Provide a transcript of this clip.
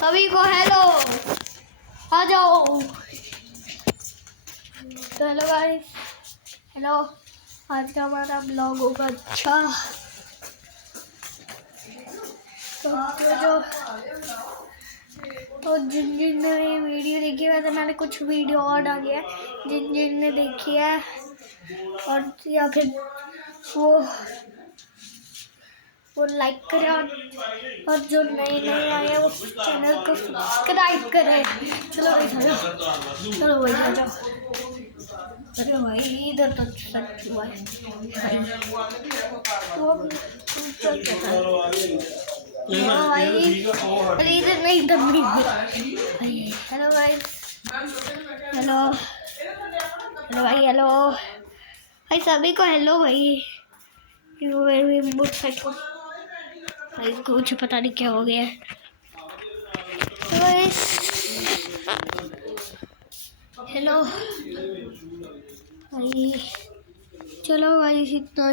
सभी को हेलो, आ जाओ। तो हेलो गाइस, हेलो। आज का हमारा ब्लॉग होगा अच्छा। तो जिन जिन ने वीडियो देखी है तो मैंने कुछ वीडियो और डाली है, जिन जिन ने देखी है और या फिर वो लाइक करें और जो नए आए हैं वो चैनल को सब्सक्राइब करें। चलो भाई चलो भाई आ जाओ। अरे भाई इधर तो सच हुआ है अरे इधर नहीं इधर नहीं। हेलो गाइस, हेलो हेलो भाई, हेलो भाई सभी को हेलो भाई। मोटरसाइकिल भाई कुछ पता नहीं क्या हो गया है हेलो भाई। चलो भाई इतना